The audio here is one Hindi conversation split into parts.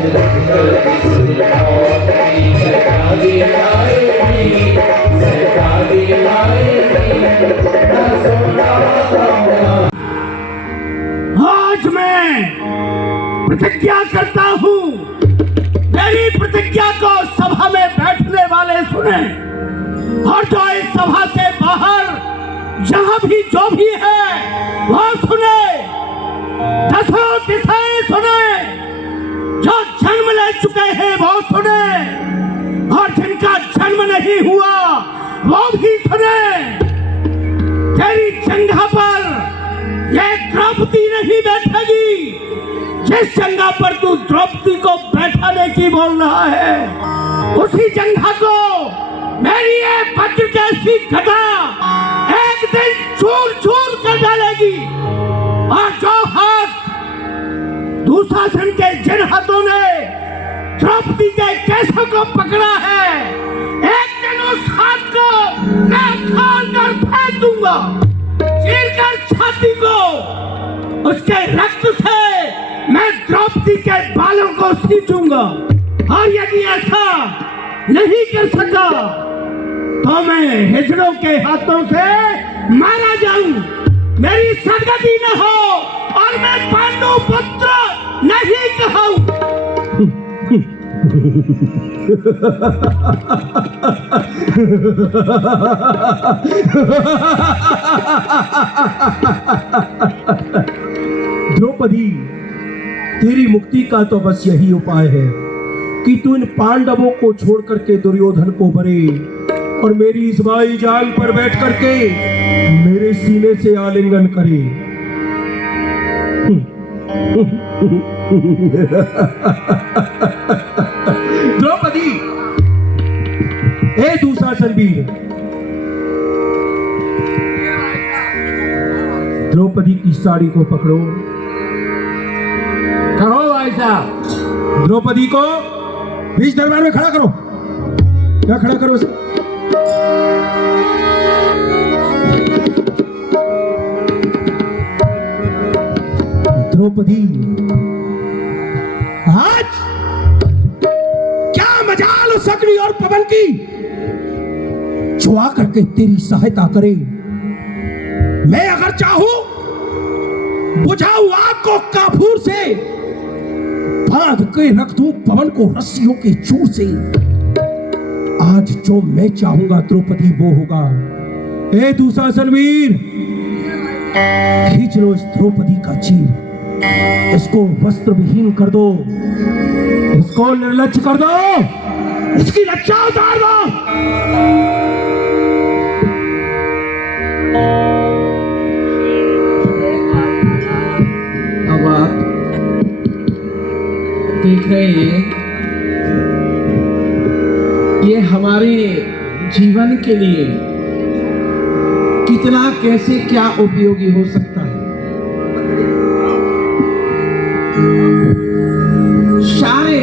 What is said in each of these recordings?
आज मैं प्रतिज्ञा करता हूं, मेरी प्रतिज्ञा को सभा में बैठने वाले सुने और जो इस सभा से बाहर जहां भी जो भी है वो सुने, दसों दिशाएं सुने, जो जन्म ले चुके हैं वो सुने और जिनका जन्म नहीं हुआ वो भी सुने। तेरी जंघा पर ये द्रौपदी नहीं बैठेगी, जिस जंघा पर तू द्रौपदी को बैठाने की बोल रहा है, उसी जंघा को मेरी ये वज्र जैसी गदा एक दिन चूर चूर कर डालेगी। और जो हाथ दुशासन के जिन हाथों ने द्रौपदी के केशों को पकड़ा है, एक दिन उस हाथ को मैं उखाड़ कर फेंक दूंगा, चीर कर छाती को, उसके रक्त से मैं द्रौपदी के बालों को सींचूंगा। और यदि ऐसा नहीं कर सका तो मैं हिजड़ों के हाथों से मारा जाऊं, मेरी सदगति न हो और मैं पांडु पुत्र नहीं कहूं। द्रौपदी, तेरी मुक्ति का तो बस यही उपाय है कि तू इन पांडवों को छोड़ करके दुर्योधन को मरे और मेरी इस बाई जान पर बैठ करके मेरे सीने से आलिंगन करे। द्रौपदी, ए दुशासन वीर, द्रौपदी की साड़ी को पकड़ो। कहो भाई साहब। द्रौपदी को बीच दरबार में खड़ा करो। क्या खड़ा करो उसे? द्रौपदी, आज क्या मजाल उस अग्नि और पवन की जो आकर के तेरी सहायता करे। मैं अगर चाहूं बुझाऊ आग को काफूर से बांध के रख दूं पवन को रस्सियों के चूर से। आज जो मैं चाहूंगा द्रौपदी वो होगा। ए दुशासन वीर, खींच लो इस द्रौपदी का चीर, इसको वस्त्र विहीन कर दो, इसको निर्लज्ज कर दो, इसकी रक्षा उतार दो। अब आप देख रहे हैं, ये हमारे जीवन के लिए कितना कैसे क्या उपयोगी हो सकता है। सारे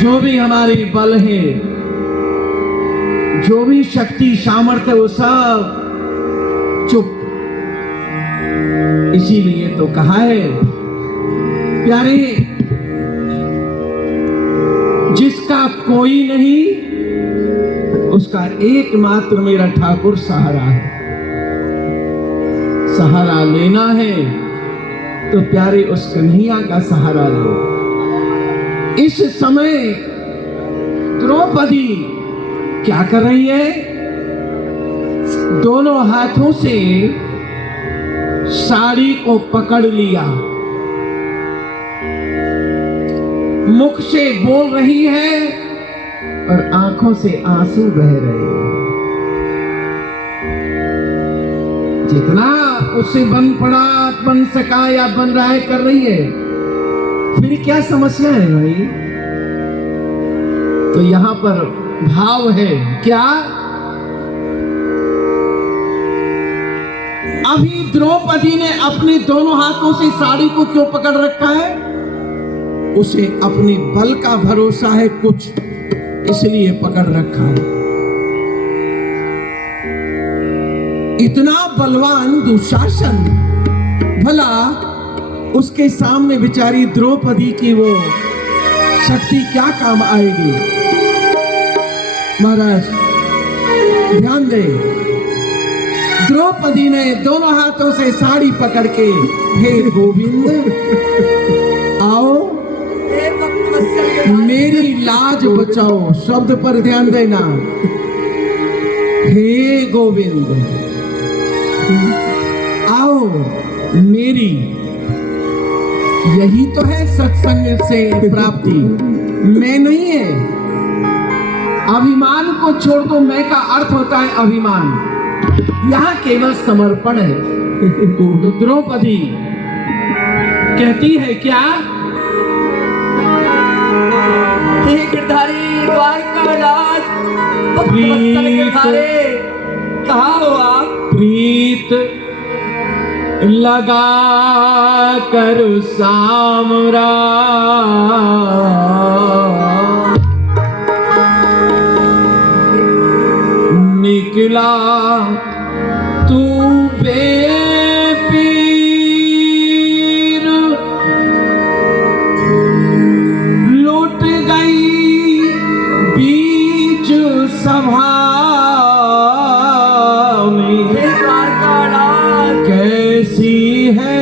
जो भी हमारे बल है, जो भी शक्ति सामर्थ्य, वो सब चुप। इसीलिए तो कहा है प्यारे, जिसका कोई नहीं उसका एकमात्र मेरा ठाकुर सहारा है। सहारा लेना है तो प्यारे उस कन्हैया का सहारा लो। इस समय द्रौपदी क्या कर रही है? दोनों हाथों से साड़ी को पकड़ लिया, मुख से बोल रही है और आंखों से आंसू बह रहे हैं। जितना उससे बन पड़ा, बन सका या बन रहा है कर रही है, फिर क्या समस्या है भाई? तो यहां पर भाव है क्या? अभी द्रौपदी ने अपने दोनों हाथों से साड़ी को क्यों पकड़ रखा है? उसे अपने बल का भरोसा है कुछ, इसलिए पकड़ रखा है। इतना बलवान दुशासन भला उसके सामने बेचारी द्रौपदी की वो शक्ति क्या काम आएगी। महाराज ध्यान दे, द्रौपदी ने दोनों हाथों से साड़ी पकड़ के, हे गोविंद आओ मेरी लाज बचाओ, शब्द पर ध्यान देना। हे गोविंद आओ मेरी, यही तो है सत्संग से प्राप्ति, मैं नहीं है। अभिमान को छोड़ दो, मैं का अर्थ होता है अभिमान, यहाँ केवल समर्पण है। तो द्रौपदी कहती है क्या? गिरधारी द्वारकानाथ गिरधारी, कहाँ हो आप? प्रीत लगा कर सामरा, निकला तू बेपीर, लुट गई बीच सभा में, कैसी है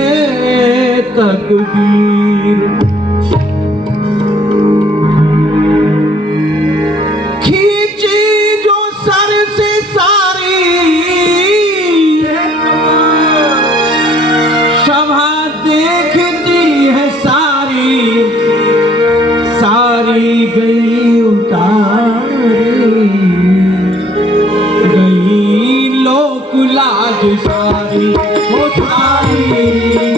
तकदीर। खींची जो सर से सारी सभा देखती है सारी, सारी गई उतारी, गई लोक लाज सारी, वो सारी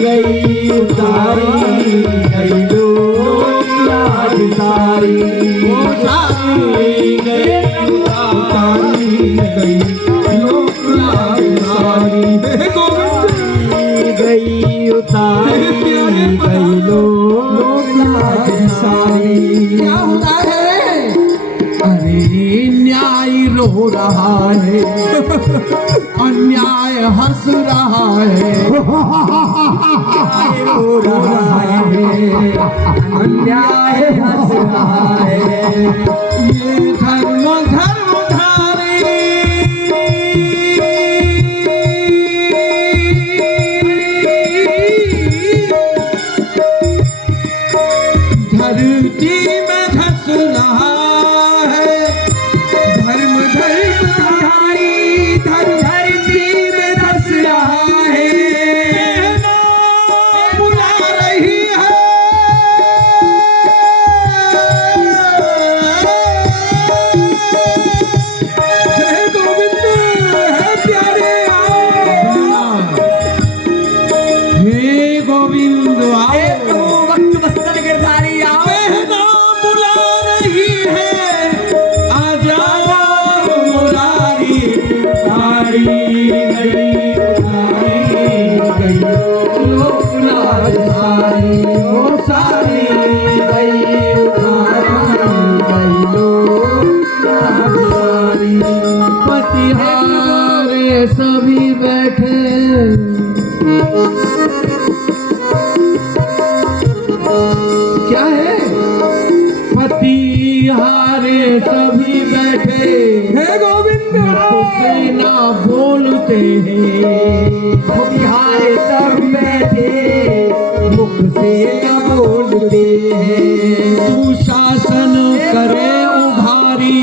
गई उतारी, गई लोक लाज सारी, वो सारी गई उतारी, गई लोक लाज सारी। गई उतारी, गई लोक लाज सारी। क्या होता है? अरे न्याय रो रहा है, अन्याय हंस रहा है, रो रहा है, अन्याय हंस रहा है, ये धर्म धर्मधारी, धरती में धस रहा है, धर्म धर्मधारी, धरती में धस रहा है, बुला रही है, हे गोविंद है प्यारे आओ, हे गोविंद आओ, वक्त वत्सल गिरधारी आओ। बहना बुला रही है, आ जाओ मुरारी, सारी गई उतारी, गई लोक लाज सारी, वो सारी गई उतारी, गई लोक लाज सारी। पतिहारे सभी बैठे, क्या है? पतिहारे सभी बैठे, हे गोविंद से ना बोलते हैं, बिहार सब बैठे, मुख से न बोलते हैं। तू शासन करे उघारी,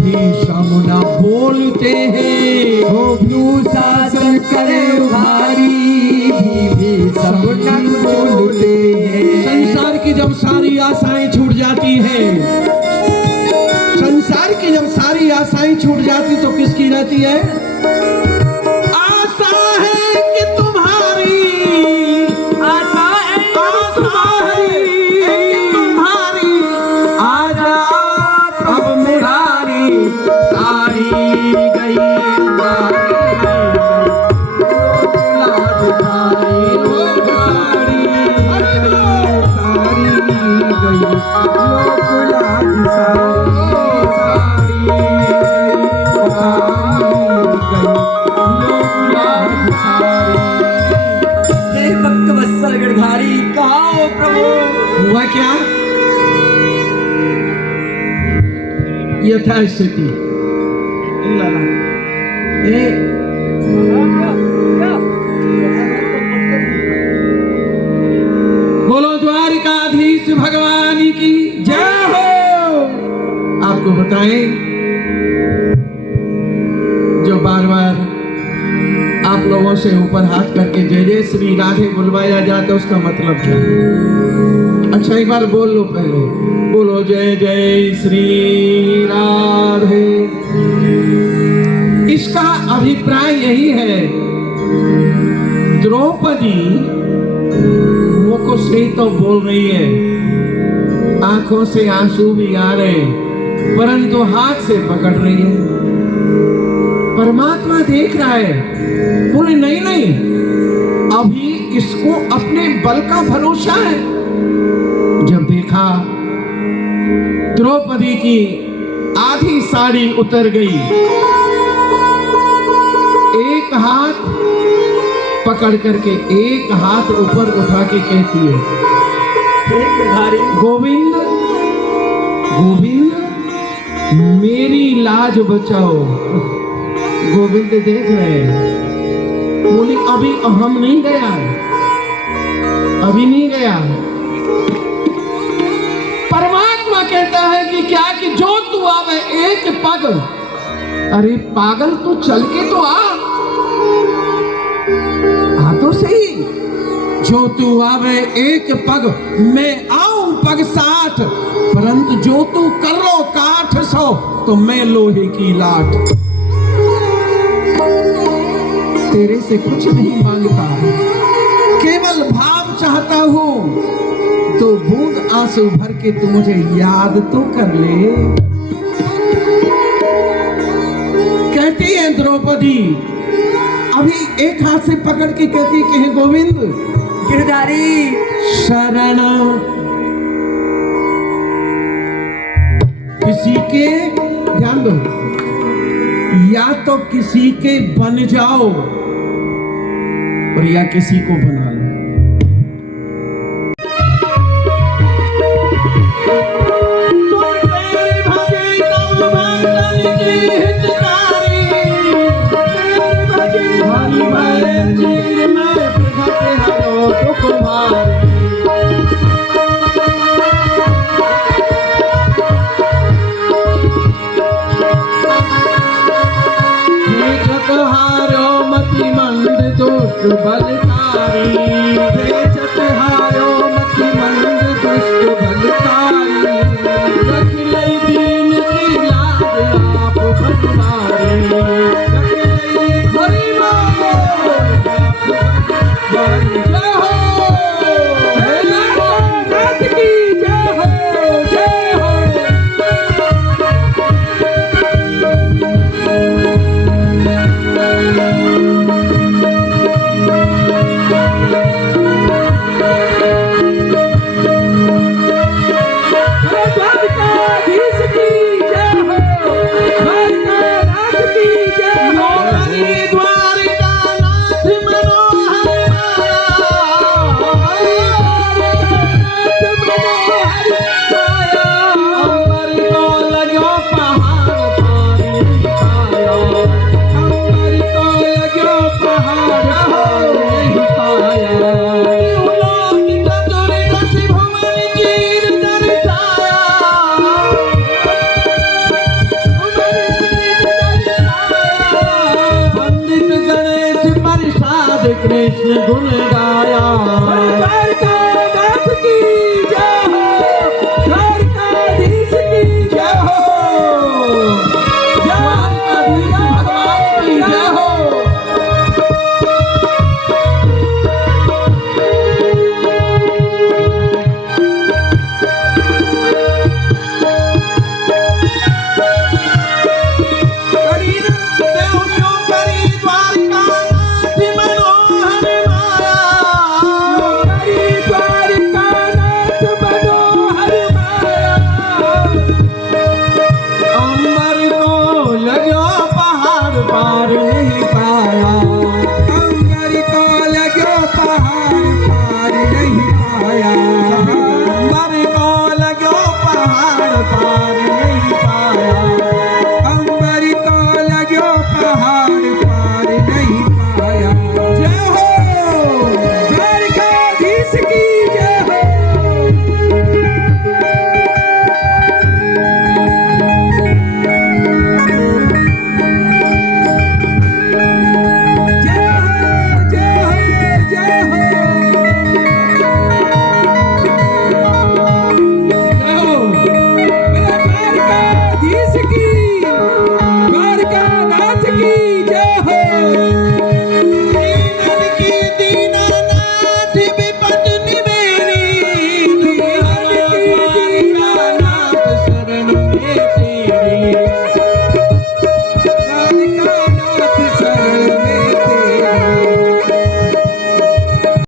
भीषम न बोलते हैं, हो तू शासन करे उधारी, भी सब न बोलते हैं। संसार की जब सारी आशाएं छूट जाती हैं, संसार की जब सारी आशाएं छूट जाती तो किसकी रहती है? आशा है कि तुम्हारी, आशा है कि तुम्हारी, आ जाओ अब मुरारी, सारी गई उतारी, लाज सारी, वो सारी उतारी, गई लोक लाज सारी, सारी गई उतारी, गई कहा प्रभु। हुआ क्या? यथास्थिति बोलो द्वारिकाधीश भगवान की जय हो। आपको बताएं, जो बार बार आप लोगों से ऊपर हाथ करके जय जय श्री राधे बुलवाया जाता है, उसका मतलब क्या है? अच्छा एक बार बोल लो पहले, बोलो जय जय श्री राधे। इसका अभिप्राय यही है, द्रौपदी मुख से तो बोल रही है, आंखों से आंसू भी आ रहे, परंतु हाथ से पकड़ रही है। परमात्मा देख रहा है, बोले नहीं नहीं, अभी इसको अपने बल का भरोसा है। जब देखा द्रौपदी की आधी साड़ी उतर गई, एक हाथ पकड़ करके एक हाथ ऊपर उठा के कहती है, गोविंद गोविंद मेरी लाज बचाओ। गोविंद देख रहे हैं, बोली अभी हम नहीं गया, अभी नहीं गया। परमात्मा कहता है कि क्या कि जो तू आवे एक पग, अरे पागल तू चल के तो आ तो सही। जो तू आवे एक पग, मैं आऊं पग 60, परंतु जो तू कर लो काठ 100, तो मैं लोहे की लाठ। तेरे से कुछ नहीं मांगता, केवल भाव चाहता हूं, तो बूंद आंसू भर के तू मुझे याद तो कर ले। कहती है द्रौपदी, अभी एक हाथ से पकड़ के कहती कि हे गोविंद गिरधारी शरण, किसी के, ध्यान दो, या तो किसी के बन जाओ और या किसी को बना लो। हारो मति मंद दोष बलकारी,